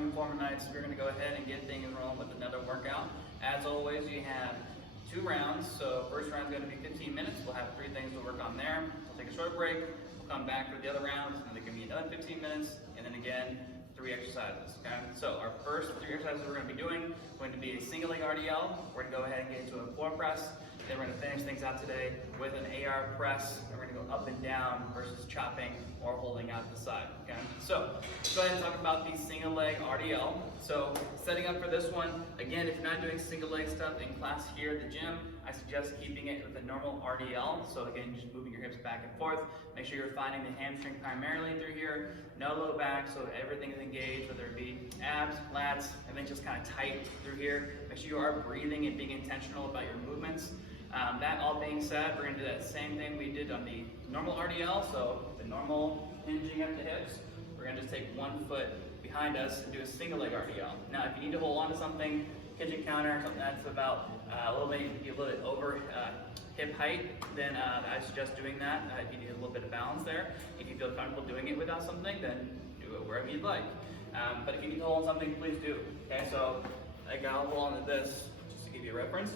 Inchworm nights. We're going to go ahead and get things rolling with another workout. As always, you have 2 rounds. So first round is going to be 15 minutes. We'll have 3 things to work on there. We'll take a short break. We'll come back for the other rounds, and they're going to be another 15 minutes, and then again 3 exercises. Okay. So our first 3 exercises we're going to be doing are going to be a single leg RDL. We're going to go ahead and get into a floor press. Then we're going to finish things out today with an AR press, and we're going to go up and down versus chopping or holding out to the side. Okay. So let's go ahead and talk about the single leg RDL. So setting up for this one, again, if you're not doing single leg stuff in class here at the gym, I suggest keeping it with a normal RDL. So again, just moving your hips back and forth. Make sure you're finding the hamstring primarily through here. No low back, so everything is engaged, whether it be abs, lats, everything's just kind of tight through here. Make sure you are breathing and being intentional about your movements. That all being said, we're going to do that same thing we did on the normal RDL, so the normal hinging at the hips. We're going to just take 1 foot behind us and do a single leg RDL. Now, if you need to hold on to something, kitchen counter, something that's about a little bit over hip height, then I suggest doing that. If you need a little bit of balance there. If you feel comfortable doing it without something, then do it wherever you'd like. But if you need to hold on something, please do. Okay, so I'll hold on to this just to give you a reference.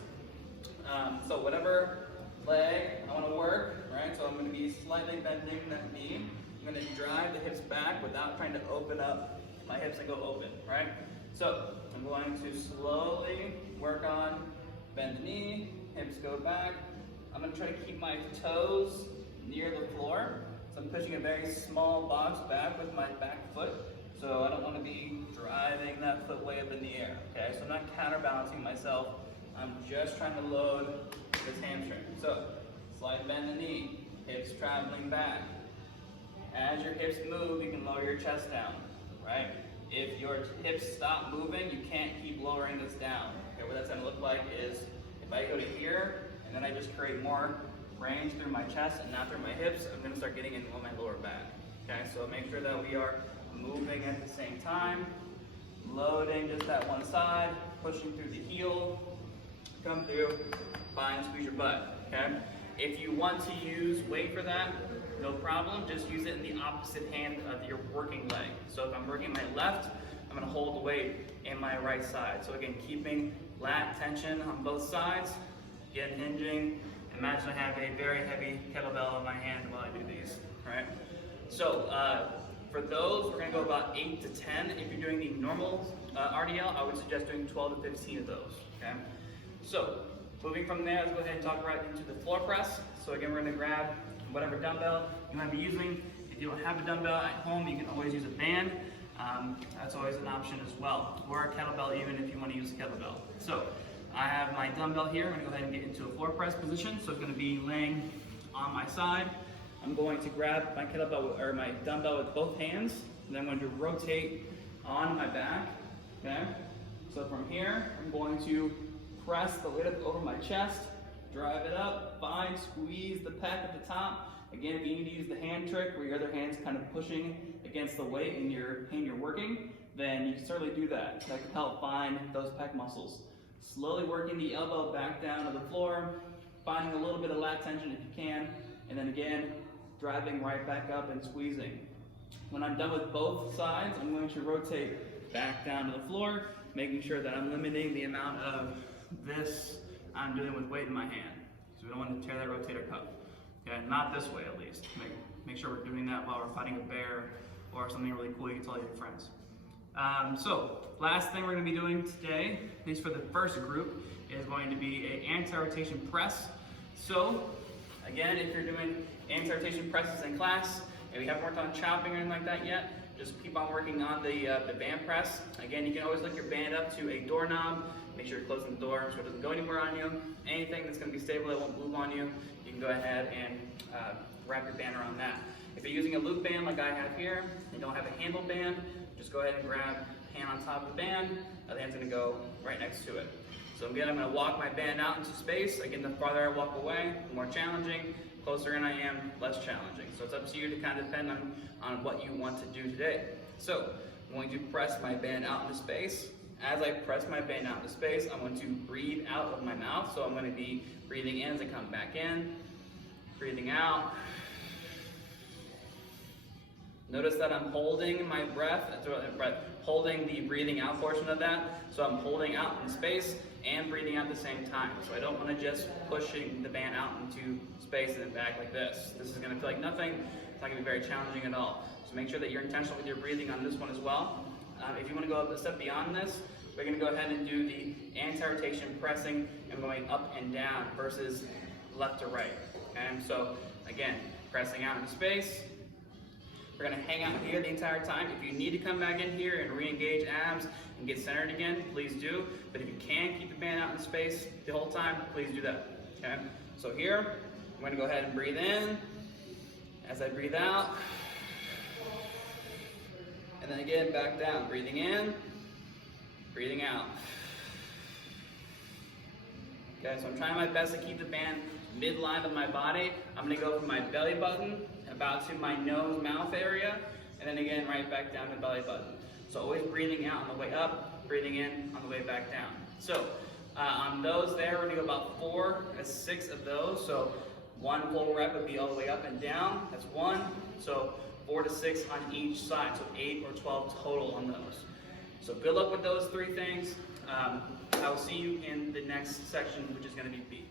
So whatever leg I want to work, right? So I'm going to be slightly bending that knee. I'm going to drive the hips back without trying to open up my hips and go open, right? So I'm going to slowly work on bend the knee, hips go back. I'm going to try to keep my toes near the floor. So I'm pushing a very small box back with my back foot. So I don't want to be driving that foot way up in the air, okay? So I'm not counterbalancing myself. I'm just trying to load this hamstring. So, slight bend the knee, hips traveling back. As your hips move, you can lower your chest down, right? If your hips stop moving, you can't keep lowering this down. Okay, what that's gonna look like is, if I go to here, and then I just create more range through my chest and not through my hips, I'm gonna start getting into my lower back. Okay, so make sure that we are moving at the same time, loading just that one side, pushing through the heel, come through, find, squeeze your butt, okay? If you want to use weight for that, no problem, just use it in the opposite hand of your working leg. So if I'm working my left, I'm gonna hold the weight in my right side. So again, keeping lat tension on both sides, again, hinging. Imagine I have a very heavy kettlebell in my hand while I do these, right? So for those, we're gonna go about 8 to 10. If you're doing the normal RDL, I would suggest doing 12 to 15 of those, okay? So, moving from there, let's go ahead and talk right into the floor press. So again, we're going to grab whatever dumbbell you might be using. If you don't have a dumbbell at home, you can always use a band. That's always an option as well. Or a kettlebell, even if you want to use a kettlebell. So, I have my dumbbell here. I'm going to go ahead and get into a floor press position. So it's going to be laying on my side. I'm going to grab my kettlebell or my dumbbell with both hands. And then I'm going to rotate on my back. Okay? So from here, I'm going to press the weight up over my chest, drive it up, find, squeeze the pec at the top. Again, if you need to use the hand trick where your other hand's kind of pushing against the weight in your hand you're working, then you can certainly do that. That can help find those pec muscles. Slowly working the elbow back down to the floor, finding a little bit of lat tension if you can, and then again, driving right back up and squeezing. When I'm done with both sides, I'm going to rotate back down to the floor, making sure that I'm limiting the amount of this I'm doing with weight in my hand. So we don't want to tear that rotator cuff. Okay, not this way at least. Make sure we're doing that while we're fighting a bear or something really cool you can tell your friends. So last thing we're going to be doing today, at least for the first group, is going to be an anti-rotation press. So again, if you're doing anti-rotation presses in class and we haven't worked on chopping or anything like that yet, just keep on working on the band press. Again, you can always lift your band up to a doorknob. Make sure you're closing the door so it doesn't go anywhere on you. Anything that's going to be stable that won't move on you, you can go ahead and wrap your band around that. If you're using a loop band like I have here, and don't have a handle band, just go ahead and grab hand on top of the band. The other hand's going to go right next to it. So again, I'm going to walk my band out into space. Again, the farther I walk away, the more challenging. Closer in I am, less challenging. So it's up to you to kind of depend on what you want to do today. So I'm going to press my band out into space. As I press my band out into space, I'm going to breathe out of my mouth. So I'm going to be breathing in as I come back in, breathing out, Notice that I'm holding my breath, holding the breathing out portion of that. So I'm holding out in space and breathing out at the same time. So I don't want to just pushing the band out into space and then back like this. This is going to feel like nothing. It's not going to be very challenging at all. So make sure that you're intentional with your breathing on this one as well. If you want to go a step beyond this, we're going to go ahead and do the anti-rotation pressing and going up and down versus left to right. Okay, so again, pressing out into space. We're going to hang out here the entire time. If you need to come back in here and re-engage abs and get centered again, please do. But if you can keep the band out in space the whole time, please do that. Okay, so here, I'm going to go ahead and breathe in. As I breathe out, and then again, back down. Breathing in, breathing out. Okay, so I'm trying my best to keep the band midline of my body. I'm going to go from my belly button about to my nose, mouth area, and then again, right back down to belly button. So always breathing out on the way up, breathing in on the way back down. So on those there, we're going to go about 4 to 6 of those. So one full rep would be all the way up and down. That's 1. So 4 to 6 on each side. So 8 or 12 total on those. So good luck with those 3 things. I will see you in the next section, which is going to be B.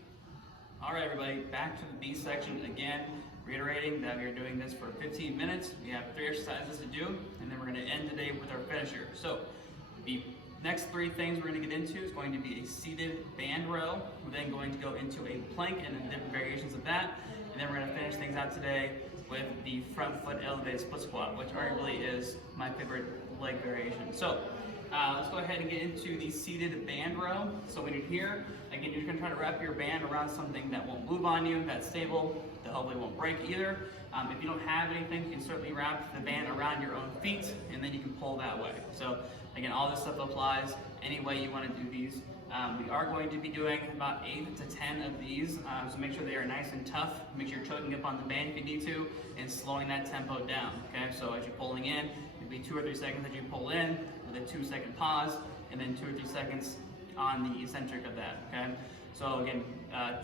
All right, everybody, back to the B section again. Reiterating that we are doing this for 15 minutes. We have 3 exercises to do, and then we're going to end today with our finisher. So the next 3 things we're going to get into is going to be a seated band row. We're then going to go into a plank and then different variations of that. And then we're going to finish things out today with the front foot elevated split squat, which arguably is my favorite leg variation. So let's go ahead and get into the seated band row. So when you're here, again, you're going to try to wrap your band around something that won't move on you, that's stable, that hopefully won't break either. If you don't have anything, you can certainly wrap the band around your own feet, and then you can pull that way. So again, all this stuff applies any way you want to do these. We are going to be doing about 8 to 10 of these, so make sure they are nice and tough. Make sure you're choking up on the band if you need to, and slowing that tempo down. Okay, so as you're pulling in, it'll be 2 or 3 seconds as you pull in, with a 2-second pause, and then 2 or 3 seconds on the eccentric of that. Okay, so again,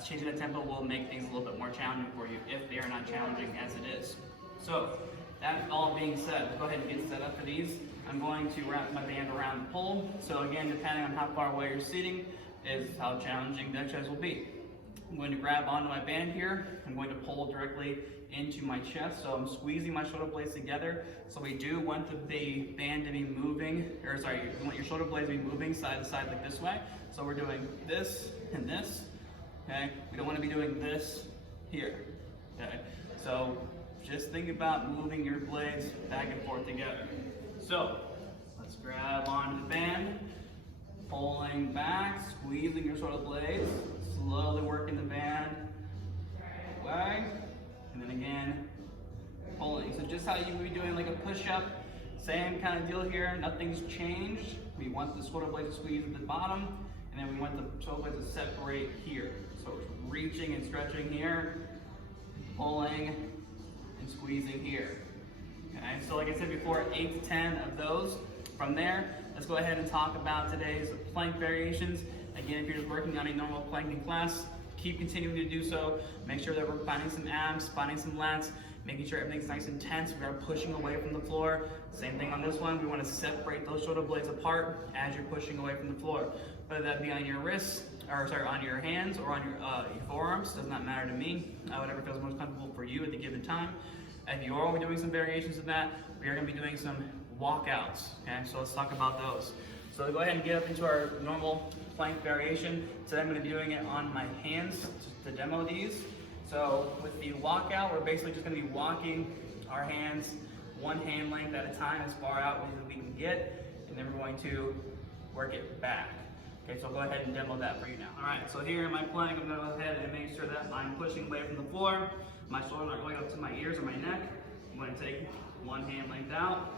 changing the tempo will make things a little bit more challenging for you if they are not challenging as it is. So that all being said, let's go ahead and get set up for these. I'm going to wrap my band around the pole. So again, depending on how far away you're sitting is how challenging the exercise will be. I'm going to grab onto my band here. I'm going to pull directly into my chest. So I'm squeezing my shoulder blades together. So we do want the band to be moving, or sorry, you want your shoulder blades to be moving side to side like this way. So we're doing this and this, okay? We don't want to be doing this here, okay? So just think about moving your blades back and forth together. So let's grab onto the band, pulling back, squeezing your shoulder blades, slowly working the band away, and then again, pulling. So just how you would be doing like a push-up, same kind of deal here, nothing's changed. We want the shoulder blades to squeeze at the bottom, and then we want the shoulder blades to separate here. So we're reaching and stretching here, pulling and squeezing here. Okay, so like I said before, 8 to 10 of those. From there, let's go ahead and talk about today's plank variations. Again, if you're just working on a normal planking class, keep continuing to do so. Make sure that we're finding some abs, finding some lats, making sure everything's nice and tense. We are pushing away from the floor. Same thing on this one. We want to separate those shoulder blades apart as you're pushing away from the floor. Whether that be on your wrists, or sorry, on your hands or on your forearms, does not matter to me. Whatever feels most comfortable for you at the given time. If you are doing some variations of that, we are going to be doing some walkouts. Okay, so let's talk about those. So go ahead and get up into our normal plank variation. Today I'm going to be doing it on my hands to demo these. So with the walkout, we're basically just going to be walking our hands 1 hand length at a time as far out as we can get, and then we're going to work it back. Okay, so I'll go ahead and demo that for you now. All right, so here in my plank, I'm going to go ahead and make sure that I'm pushing away from the floor. My shoulders aren't going up to my ears or my neck. I'm going to take 1 hand length out,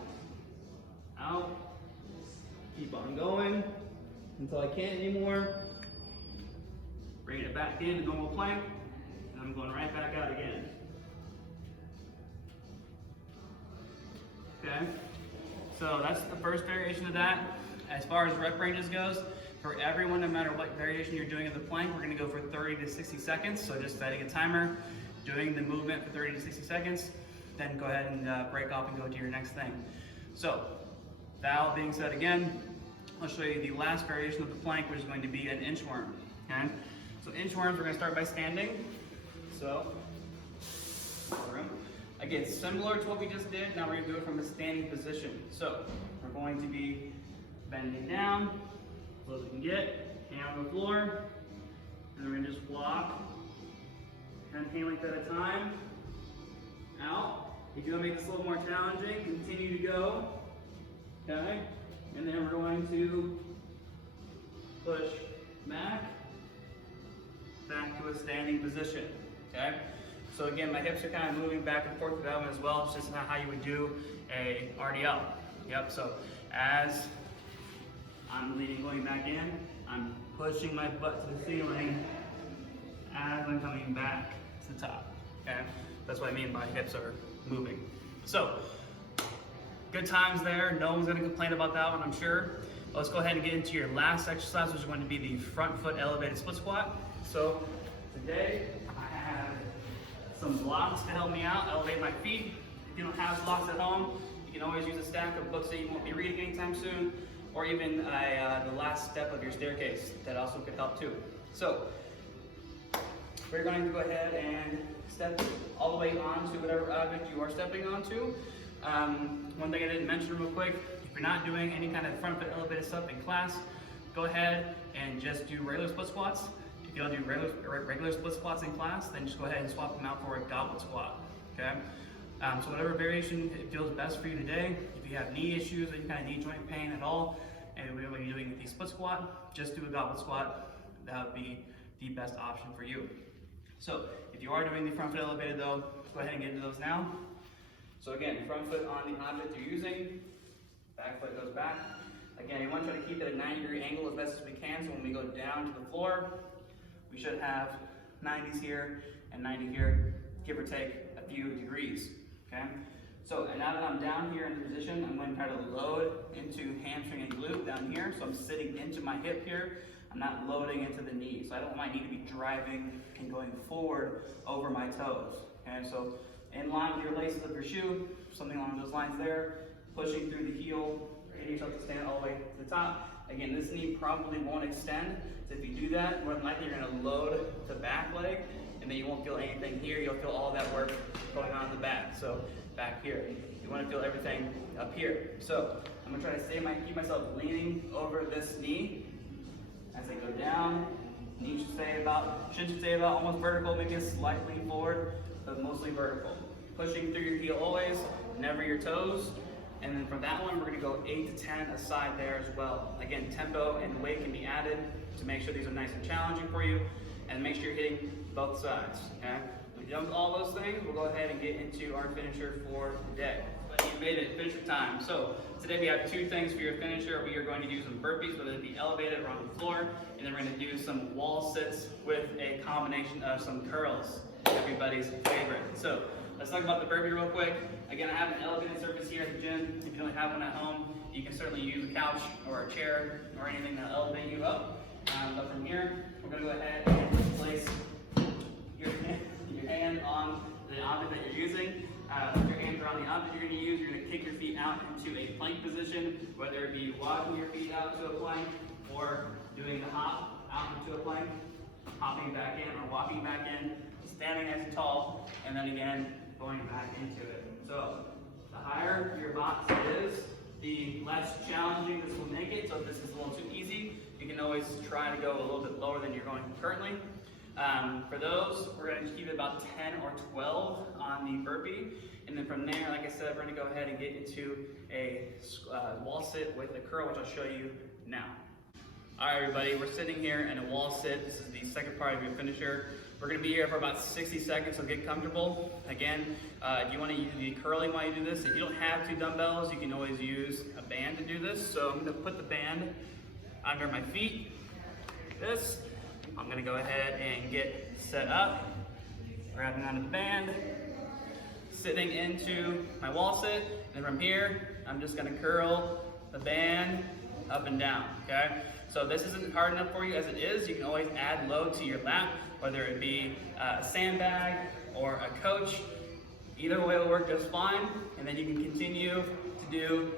keep on going until I can't anymore. Bring it back in to normal plank, and I'm going right back out again. Okay, so that's the first variation of that. As far as rep ranges goes, for everyone, no matter what variation you're doing in the plank, we're going to go for 30 to 60 seconds. So just setting a timer, doing the movement for 30 to 60 seconds. then go ahead and break off and go to your next thing. So, that all being said again, I'll show you the last variation of the plank, which is going to be an inchworm. Okay? So inchworms, we're going to start by standing. So, again, similar to what we just did, now we're going to do it from a standing position. So, we're going to be bending down, as low as we can get, hand on the floor, and then we're going to just walk 10 lengths at a time, out. If you want to make this a little more challenging, continue to go, okay? And then we're going to push back to a standing position, okay? So again, my hips are kind of moving back and forth with that one as well. It's just not how you would do a RDL. Yep, so as I'm leaning, going back in, I'm pushing my butt to the ceiling as I'm coming back to the top, okay? That's what I mean by hips are moving. So, good times there. No one's gonna complain about that one, I'm sure. Let's go ahead and get into your last exercise, which is going to be the front foot elevated split squat. So, today, I have some blocks to help me out, elevate my feet. If you don't have blocks at home, you can always use a stack of books that you won't be reading anytime soon, or even the last step of your staircase. That also could help too. So, we're going to go ahead and step all the way onto whatever object you are stepping onto. One thing I didn't mention real quick, if you're not doing any kind of front foot elevated stuff in class, go ahead and just do regular split squats. If you don't do regular split squats in class, then just go ahead and swap them out for a goblet squat, okay? So whatever variation feels best for you today. If you have knee issues or you kind of knee joint pain at all, and when you're doing the split squat, just do a goblet squat. That would be the best option for you. So if you are doing the front foot elevated though, go ahead and get into those now. So again, front foot on the object you're using, back foot goes back. Again, you want to try to keep it at a 90-degree angle as best as we can, so when we go down to the floor, we should have 90s here and 90 here, give or take a few degrees, okay? So, and now that I'm down here in position, I'm going to try to load into hamstring and glute down here. So I'm sitting into my hip here. I'm not loading into the knee. So I don't want my knee to be driving and going forward over my toes. Okay, so in line with your laces of your shoe, something along those lines there, pushing through the heel, getting yourself to stand all the way to the top. Again, this knee probably won't extend. So if you do that, more than likely you're going to load the back leg, and then you won't feel anything here. You'll feel all that work going on in the back. So back here, you want to feel everything up here. So I'm going to try to keep myself leaning over this knee as I go down. Knee should stay about almost vertical, maybe a slight lean forward, but mostly vertical. Pushing through your heel always, never your toes. And then from that one, we're going to go 8 to 10 aside there as well. Again, tempo and weight can be added to make sure these are nice and challenging for you, and make sure you're hitting both sides. Okay? When you've done all those things, we'll go ahead and get into our finisher for today. But you made it, finisher time. So today we have two things for your finisher. We are going to do some burpees, whether it be elevated or on the floor, and then we're going to do some wall sits with a combination of some curls, everybody's favorite. So let's talk about the burpee real quick. Again, I have an elevated surface here at the gym. If you don't have one at home, you can certainly use a couch or a chair or anything that'll elevate you up. But from here, we're going to go ahead and place your hand on the object that you're using. Put your hands around the object you're going to use. You're going to kick your feet out into a plank position, whether it be walking your feet out to a plank or doing the hop out into a plank, hopping back in or walking back in, standing nice and tall, and then again, going back into it. So the higher your box is, the less challenging this will make it. So if this is a little too easy, you can always try to go a little bit lower than you're going currently. For those, we're going to keep it about 10 or 12 on the burpee. And then from there, like I said, we're going to go ahead and get into a wall sit with a curl, which I'll show you now. All right, everybody, we're sitting here in a wall sit. This is the second part of your finisher. We're going to be here for about 60 seconds, so get comfortable. Again, if you want to use the curling while you do this, if you don't have 2 dumbbells, you can always use a band to do this. So I'm going to put the band under my feet, like this. I'm going to go ahead and get set up, grabbing onto the band, sitting into my wall sit, and from here, I'm just going to curl the band up and down, okay? So this isn't hard enough for you as it is. You can always add load to your lap, whether it be a sandbag or a coach. Either way will work just fine, and then you can continue to do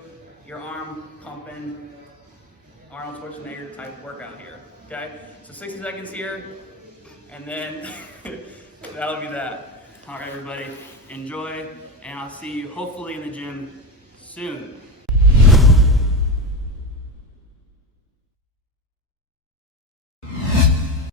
your arm pumping, Arnold Schwarzenegger type workout here, okay? So 60 seconds here, and then that'll be that. All right, everybody, enjoy, and I'll see you hopefully in the gym soon.